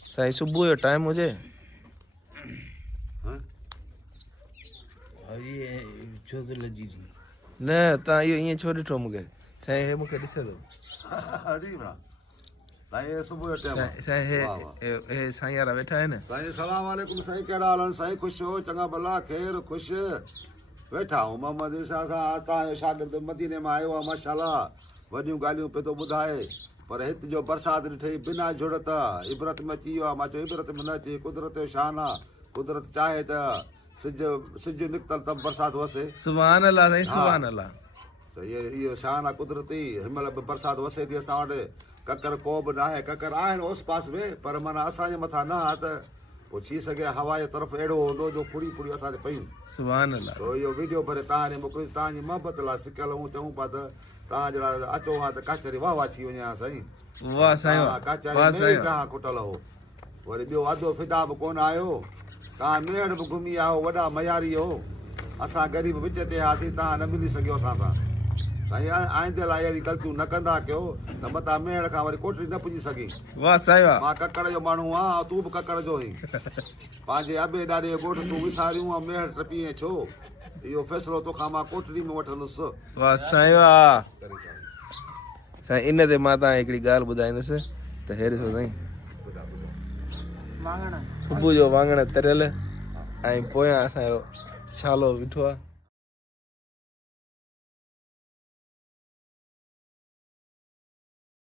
साईं सुबुह जो टाइम हुजे ये छो तो लजी थी न तव्हां इहो ईअं छो ॾिठो मूंखे साईं हे मूंखे ॾिसे थो अड़ी भरा साईं सुबुह जो टाइम साईं हे साईं वारा वेठा आहिनि साईं सलाम वालेकुम साईं कहिड़ा हाल आहिनि साईं ख़ुशि हो चङा भला ख़ैर ख़ुशि वेठा आहियूं मोहम्मद इसा सां तव्हांजो शागिर्द मदीने मां आयो आहे माशाल्लाह वॾियूं ॻाल्हियूं पियो थो ॿुधाए पर हिते जो बरसाति ॾिठई बिना जुड़त इबरत में अची वियो आहे मां चयो इबरत में न अचे कुदरत जो शान आहे कुदरत चाहे त सिज निकितल त बरसाति वसे सुभान अल्लाह साईं सुभान अल्लाह त इहो शान आहे कुदरती हिनमहिल बि बरसाति वसे थी असां वटि ककर को बि न आहे ककर आहिनि ओस पास में पर माना असांजे मथां न आहे त पोइ थी सघे हवा जे तरफ़ अहिड़ो हूंदो जो फुड़ी फुड़ी असांखे पयूं सुभान अल्लाह तो इहो वीडियो भरे तव्हां ॾे मोकिलियो तव्हांजी मोहबत लाइ सिकियल हूं चऊं पिया त तव्हां जहिड़ा अचो हा त काचरी वाह वाह थी वञे हा साईं वाह साईं काचरी वाह में साईं कहाँ खुटल हो वरी ॿियो अधो फिदा बि कोन आयो तव्हां मेड़ बि घुमी आयो वॾा मयारी हो असां ग़रीब विच ते हुआसीं तव्हां न मिली सघियो असां सां साईं आईंदे लाइ अहिड़ी ग़लतियूं न कंदा कयो त मथां मेड़ खां वरी कोठरी न पुॼी सघी वाह साईं वाह मां ककड़ जो माण्हू आहियां तूं बि ककड़ जो ई पंहिंजे अबे ॾाॾे ॻोठ तूं विसारियूं मेड़ टपीअ छो इहो फ़ैसिलो तोखां मां कोठरी में वठंदुसि वाह साईं वाह साईं इन ते मां तव्हां हिकिड़ी ॻाल्हि ॿुधाईंदुसि त हे ॾिसो साईं सुबुह जो वाङण तरियल ऐं पोयां असांजो छालो बीठो आहे